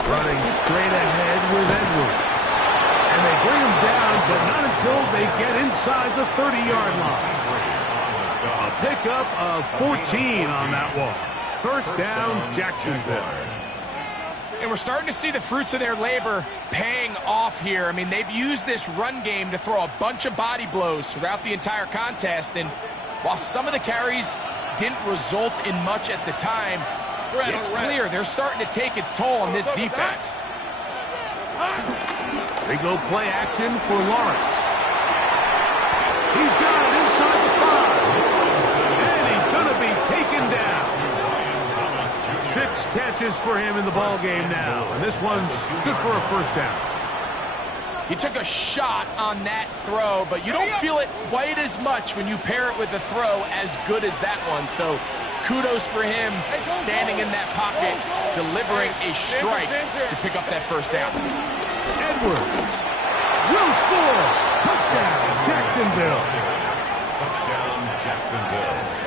Running straight ahead with Edwards. And they bring him down, but not until they get inside the 30-yard line. A pickup of 14 on that one. First down, Jacksonville. And we're starting to see the fruits of their labor paying off here. I mean, they've used this run game to throw a bunch of body blows throughout the entire contest. And while some of the carries didn't result in much at the time, it's clear they're starting to take its toll on this defense. They go play action for Lawrence. He's got it inside the 5. And he's going to be taken down. 6 catches for him in the ball game now, and this one's good for a first down. He took a shot on that throw, but you don't feel it quite as much when you pair it with a throw as good as that one. So kudos for him standing in that pocket, delivering a strike to pick up that first down. Edwards will score. Touchdown, Jacksonville. Touchdown, Jacksonville.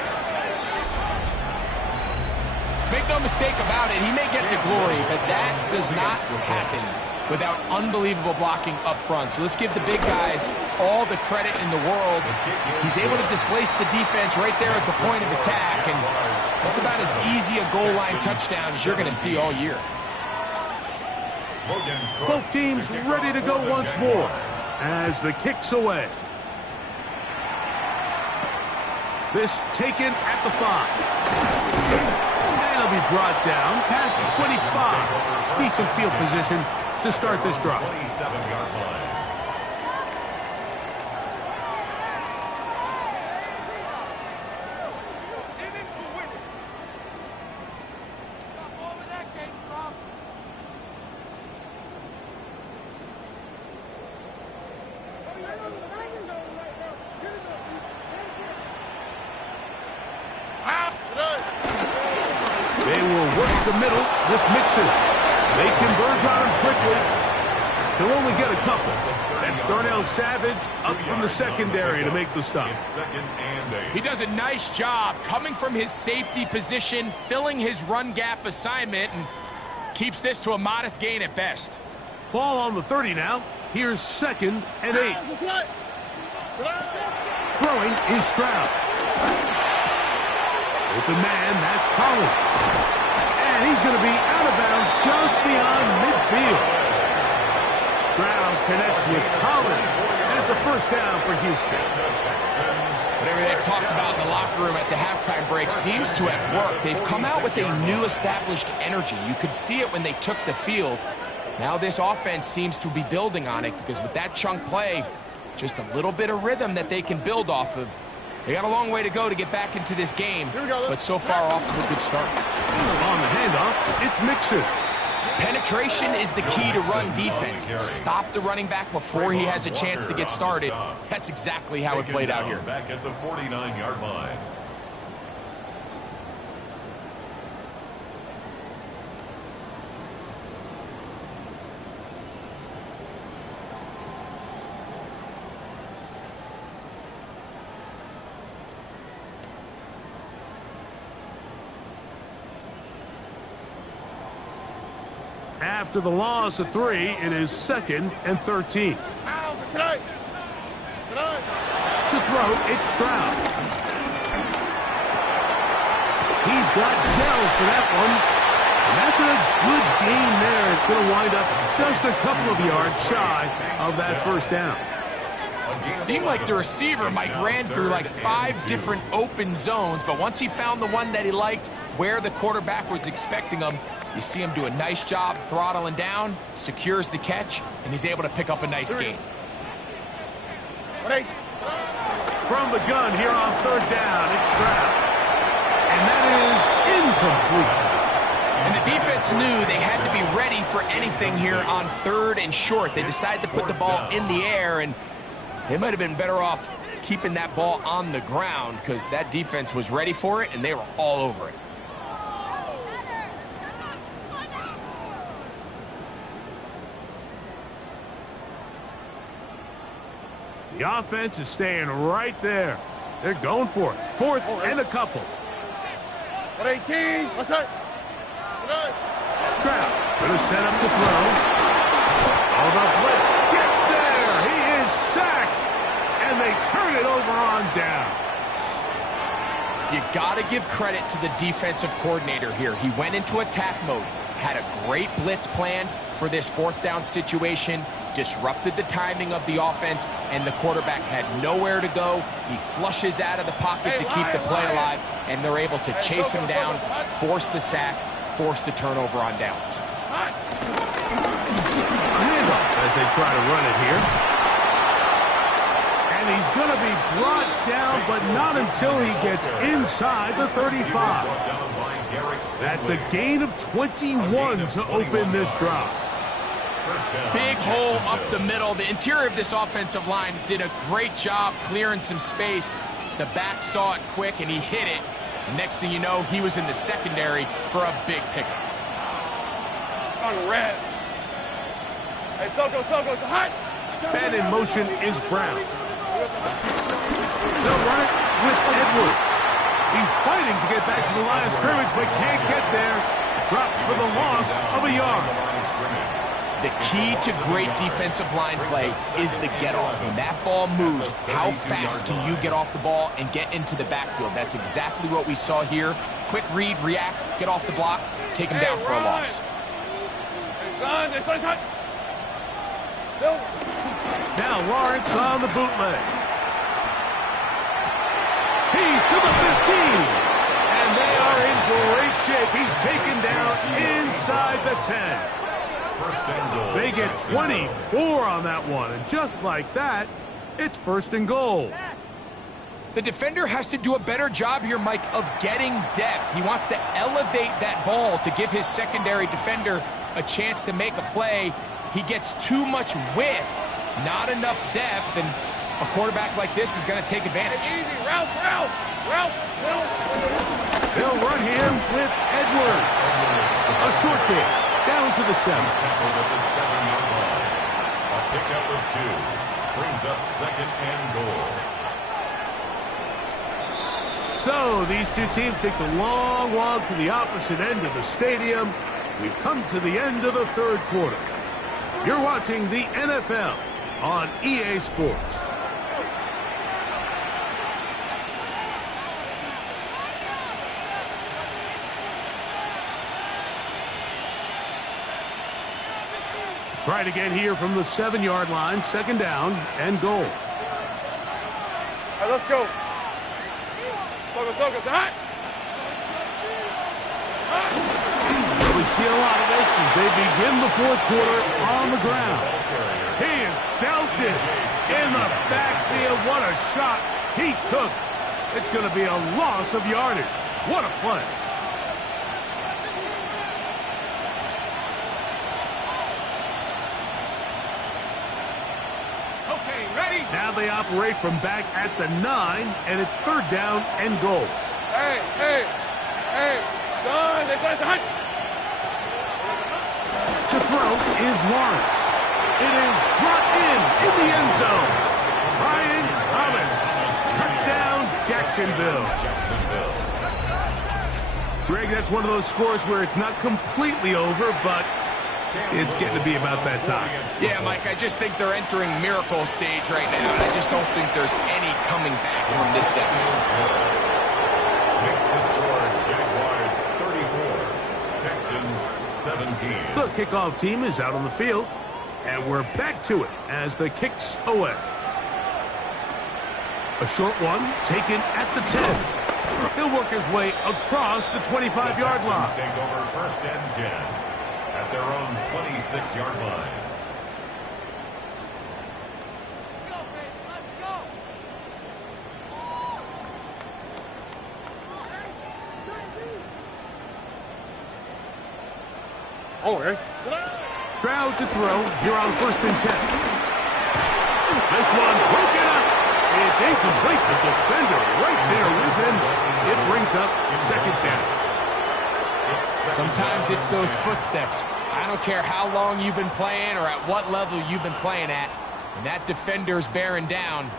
Make no mistake about it, he may get the glory, but that does not happen without unbelievable blocking up front. So let's give the big guys all the credit in the world. He's able to displace the defense right there at the point of attack, and that's about as easy a goal line touchdown as you're going to see all year. Both teams ready to go once more as the kick's away. This taken at the 5. He'll be brought down past the 25. Decent field position to start this drive. 27-yard line. They will work the middle with Mixon. They converge on him quickly. He'll only get a couple. That's Darnell Savage up from the secondary to make the stop. It's 2nd and 8. He does a nice job coming from his safety position, filling his run gap assignment, and keeps this to a modest gain at best. Ball on the 30 now. Here's 2nd and 8. Throwing is Stroud. Open man, that's Collins. And he's going to be out of bounds just beyond midfield. Stroud connects with Collins, and it's a first down for Houston. Whatever they've talked about in the locker room at the halftime break seems to have worked. They've come out with a new established energy. You could see it when they took the field. Now this offense seems to be building on it because with that chunk play, just a little bit of rhythm that they can build off of. They got a long way to go to get back into this game, but so far off to a good start. On the handoff, it's Mixon. Penetration is the key to run defense. Stop the running back before he has a chance to get started. That's exactly how it played out here. Back at the 49-yard line. After the loss of 3, it is 2nd and 13. To throw, it's Stroud. He's got Dell for that one. And that's a good gain there. It's going to wind up just a couple of yards shy of that first down. It seemed like the receiver, Mike, ran through like 5 different open zones, but once he found the one that he liked, where the quarterback was expecting him. You see him do a nice job throttling down, secures the catch, and he's able to pick up a nice gain. From the gun here on third down, it's Stroud. And that is incomplete. And the defense knew they had to be ready for anything here on third and short. They decided to put the ball in the air, and they might have been better off keeping that ball on the ground because that defense was ready for it, and they were all over it. The offense is staying right there. They're going for it. Fourth and a couple. 18. What's up? Stroud going to set up to throw. Oh, the blitz gets there. He is sacked. And they turn it over on down. You got to give credit to the defensive coordinator here. He went into attack mode, had a great blitz plan for this fourth down situation, disrupted the timing of the offense, and the quarterback had nowhere to go. He flushes out of the pocket to keep the play alive, and they're able to chase him down, force the sack, force the turnover on downs. A handoff as they try to run it here. And he's going to be brought down, but not until he gets inside the 35. That's a gain of 21 to open this drive. Big hole up the middle. The interior of this offensive line did a great job clearing some space. The back saw it quick, and he hit it. Next thing you know, he was in the secondary for a big pickup. On red. Hey, Soko, it's hot. Man in motion is Brown. They'll run it with Edwards. He's fighting to get back to the line of scrimmage, but can't get there. Dropped for the loss of a yard. The key to great defensive line play is the get-off. When that ball moves, how fast can you get off the ball and get into the backfield? That's exactly what we saw here. Quick read, react, get off the block, take him down for a loss. Now Lawrence on the bootleg. He's to the 15. And they are in great shape. He's taken down inside the 10. They get 24 on that one, and just like that, it's first and goal. The defender has to do a better job here, Mike, of getting depth. He wants to elevate that ball to give his secondary defender a chance to make a play. He gets too much width, not enough depth, and a quarterback like this is going to take advantage. Easy, Ralph. They'll run him with Edwards. A short kick. Down to the 7. Tackled at the 7-yard line. A pickup of 2 brings up second and goal. So these two teams take the long walk to the opposite end of the stadium. We've come to the end of the third quarter. You're watching the NFL on EA Sports. Trying again here from the 7-yard line, second down and goal. All right, let's go. Soko, it's hot. We see a lot of this as they begin the fourth quarter on the ground. He is belted in the backfield. What a shot he took. It's going to be a loss of yardage. What a play. Now they operate from back at the 9, and it's third down and goal. Hey, son, it's hot. To throw is Lawrence. It is brought in the end zone. Ryan Thomas. Touchdown, Jacksonville. Greg, that's one of those scores where it's not completely over, but it's getting to be about that time. Yeah, Mike, I just think they're entering miracle stage right now, and I just don't think there's any coming back from this deficit. Makes the score Jaguars 34, Texans 17. The kickoff team is out on the field, and we're back to it as the kick's away. A short one taken at the 10. He'll work his way across the 25-yard line. Take over 1st and 10 at their own 26-yard line. Stroud to throw here on 1st and 10. This one broken up. It's incomplete. The defender right there with him. It brings up 2nd down. Sometimes it's those footsteps. I don't care how long you've been playing or at what level you've been playing at. When that defender's bearing down,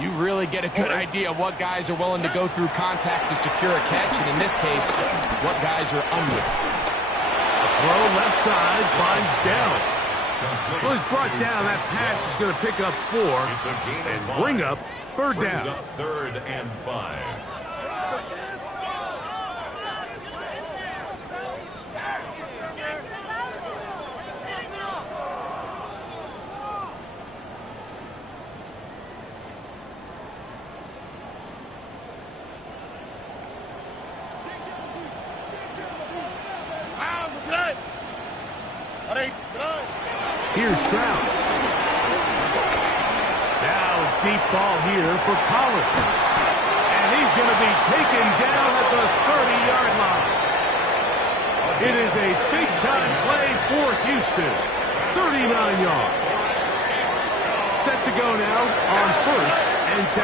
you really get a good idea of what guys are willing to go through contact to secure a catch, and in this case, what guys are under. Throw left side, finds down. Well, he's brought down. That pass is going to pick up 4 and bring up 3rd down. Brings up 3rd and 5. Here's Stroud. Now a deep ball here for Collins. And he's going to be taken down at the 30-yard line. It is a big-time play for Houston. 39 yards. Set to go now on 1st and 10.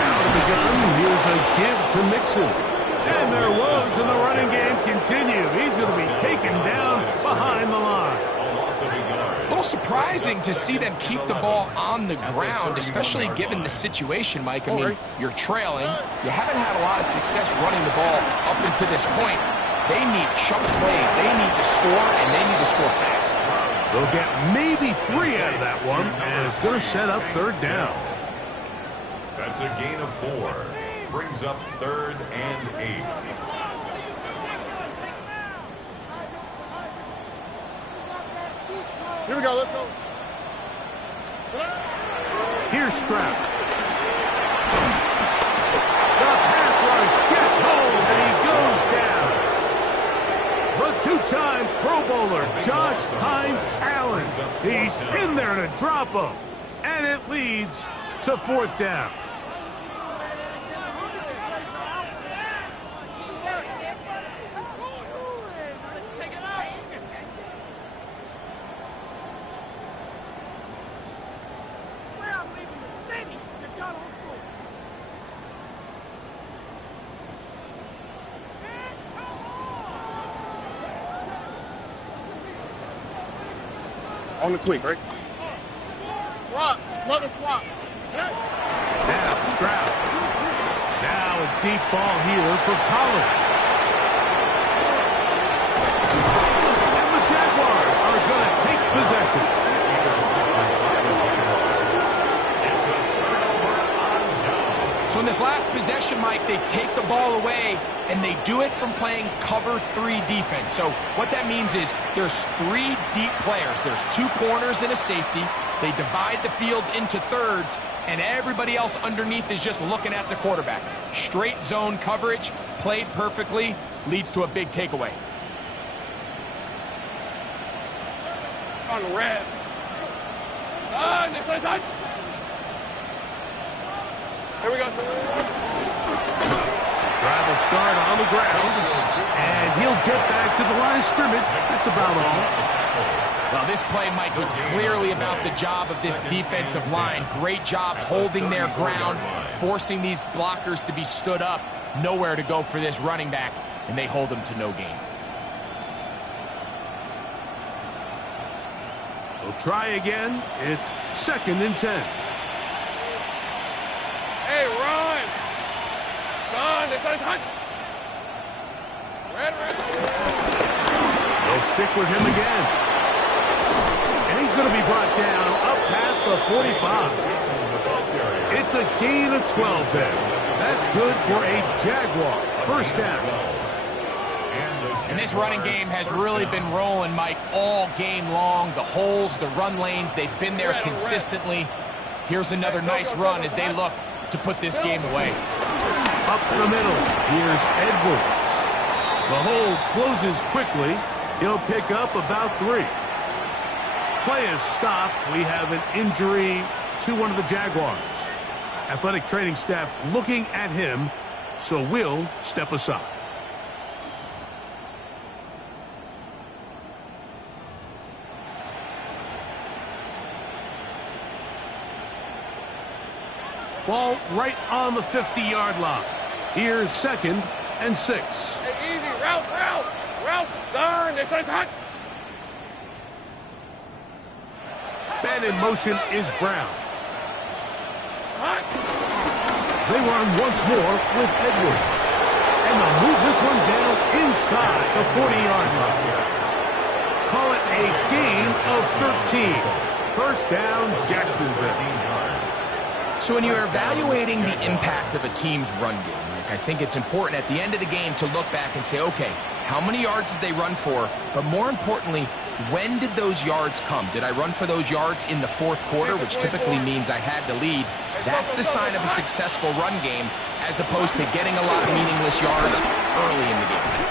Out of the gun, here's a give to Mixon. And their woes in the running game continue. He's going to be taken down behind the line. A little surprising to see them keep the ball on the ground, especially given the situation, Mike. I mean, you're trailing. You haven't had a lot of success running the ball up until this point. They need chunk plays. They need to score, and they need to score fast. They'll get maybe 3 out of that one, and it's going to set up 3rd down. That's a gain of 4. Brings up 3rd and 8. Here we go, let's go. Here's Stroud. The pass rush gets home, and he goes down. The 2-time Pro Bowler, Josh Hines Allen. He's in there to drop him, and it leads to 4th down. On the quick, right? Swap. Another swap. Now Stroud. Now a deep ball here for Collins. And the Jaguars are going to take possession. It's a turnover on down. So in this last possession, Mike, they take the ball away, and they do it from playing cover 3 defense. So what that means is there's 3 deep players. There's 2 corners and a safety. They divide the field into thirds, and everybody else underneath is just looking at the quarterback. Straight zone coverage, played perfectly, leads to a big takeaway. On the red. This side. Here we go. Drive will start on the ground, and he'll get back to the line of scrimmage. That's about all. Well, this play, Mike, was clearly about the job of this defensive line. Great job holding their ground, forcing these blockers to be stood up. Nowhere to go for this running back, and they hold him to no gain. We'll try again. It's 2nd and 10. Hey, run! Run! This side. Red. They'll stick with him again. And he's going to be brought down up past the 45. It's a gain of 12 then. That's good for a Jaguar. 1st down. And this running game has really been rolling, Mike, all game long. The holes, the run lanes, they've been there consistently. Here's another nice run as they look to put this game away. Up the middle, here's Edwards. The hole closes quickly. He'll pick up about 3. Play is stopped. We have an injury to one of the Jaguars. Athletic training staff looking at him, so we'll step aside. Ball right on the 50-yard line. Here's 2nd and 6. Hey, easy. Route. Turn. This is hot. Man in motion is Brown. Hot. They run once more with Edwards. And they'll move this one down inside the 40-yard line. Call it a gain of 13. First down, Jacksonville. So when you're evaluating the impact of a team's run game, I think it's important at the end of the game to look back and say, okay, how many yards did they run for? But more importantly, when did those yards come? Did I run for those yards in the 4th quarter, which typically means I had to lead? That's the sign of a successful run game, as opposed to getting a lot of meaningless yards early in the game.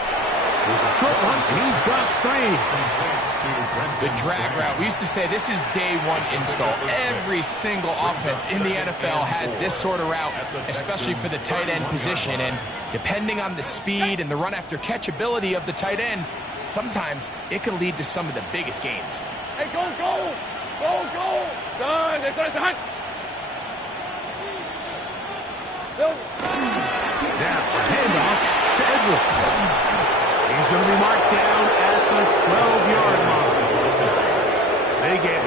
There's a short one. He's got 3. The drag route. We used to say this is day 1 install. Every single offense in the NFL has this sort of route, especially for the tight end position. And depending on the speed and the run after catch ability of the tight end, sometimes it can lead to some of the biggest gains. Hey, go. Son, this is hot. Now, handoff to Edwards. He's going to be marked down at the 12-yard line. They get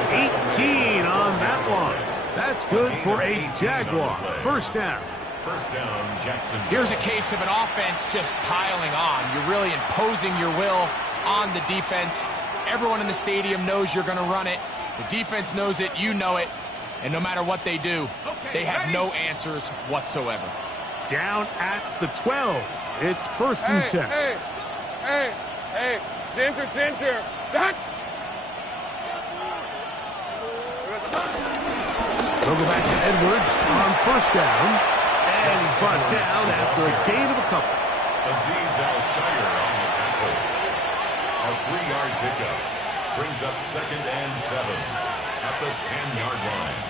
18 on that one. That's good for a Jaguar. First down. First down, Jackson. Here's a case of an offense just piling on. You're really imposing your will on the defense. Everyone in the stadium knows you're going to run it. The defense knows it. You know it. And no matter what they do, they have no answers whatsoever. Down at the 12. It's 1st and 10. Hey, Ginger. Done. They'll go back to Edwards on 1st down. And he's brought down after a gain of a couple. Aziz Al-Shire on the tackle. A 3-yard pickup brings up 2nd and 7 at the 10-yard line.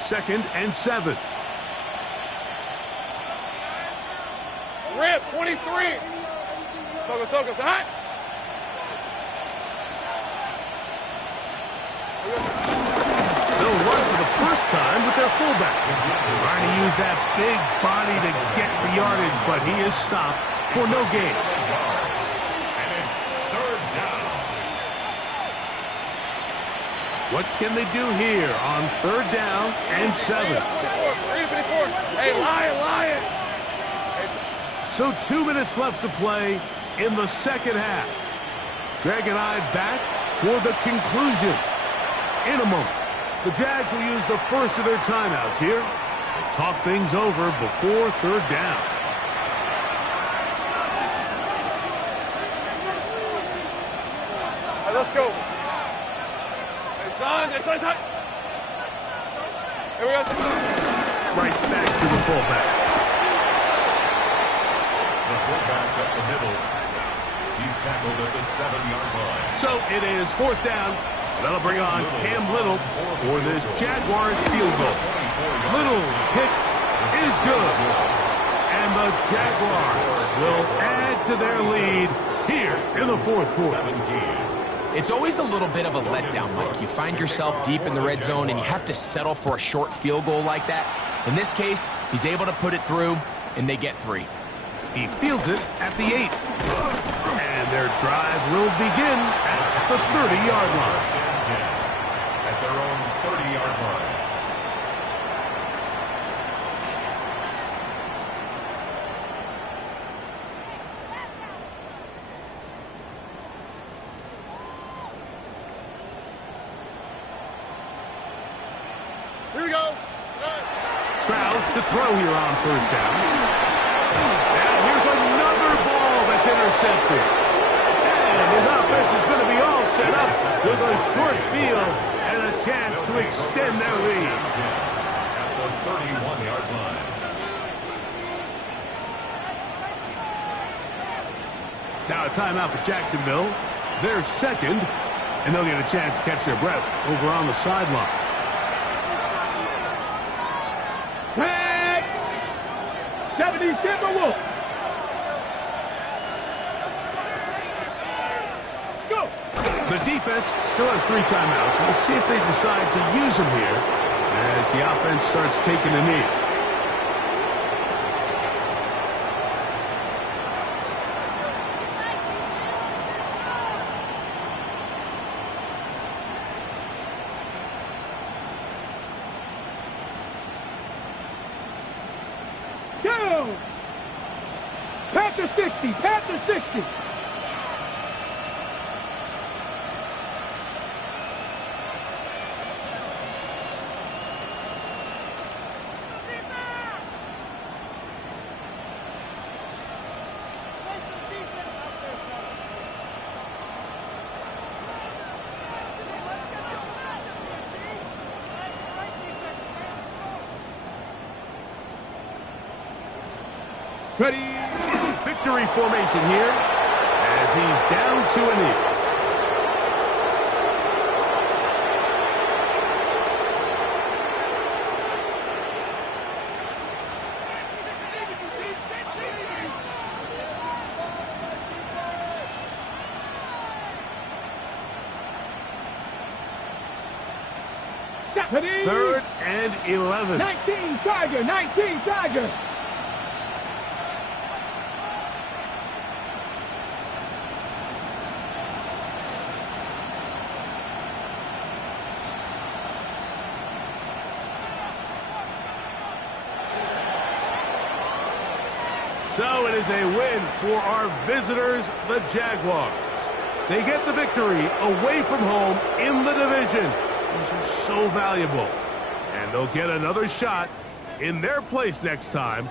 Second and 7. Rip, 23. Soka, hot. They'll run for the first time with their fullback. Trying to use that big body to get the yardage, but he is stopped for no gain. And it's 3rd down. What can they do here on 3rd down and 7? Hey, Lion. So 2 minutes left to play in the 2nd half. Greg and I back for the conclusion in a moment. The Jags will use the first of their timeouts here to talk things over before 3rd down. Hey, let's go. Hey, son. Here we go. Right back to the fullback. The fullback up the middle. He's tackled at the 7-yard line. So it is 4th down. That'll bring on Cam Little for this Jaguars field goal. Little's kick is good. And the Jaguars will add to their lead here in the 4th quarter. 17. It's always a little bit of a letdown, Mike. You find yourself deep in the red zone and you have to settle for a short field goal like that. In this case, he's able to put it through, and they get 3. He fields it at the 8. And their drive will begin at the 30-yard line. At their own 30-yard line. Here we go. Stroud to throw here on 1st down. And here's a intercepted. And his offense is going to be all set up with a short field and a chance to extend their lead. At the 31-yard line. Now a timeout for Jacksonville. They're second, and they'll get a chance to catch their breath over on the sideline. Tag! 70 Timberwolves. Go! The defense still has 3 timeouts. We'll see if they decide to use them here as the offense starts taking a knee. Go! Panther 60, Panther 60. Ready? Victory formation here as he's down to a knee. Ready? 3rd and 11. 19 Tiger, 19 Tiger. So it is a win for our visitors, the Jaguars. They get the victory away from home in the division. Those are so valuable. And they'll get another shot in their place next time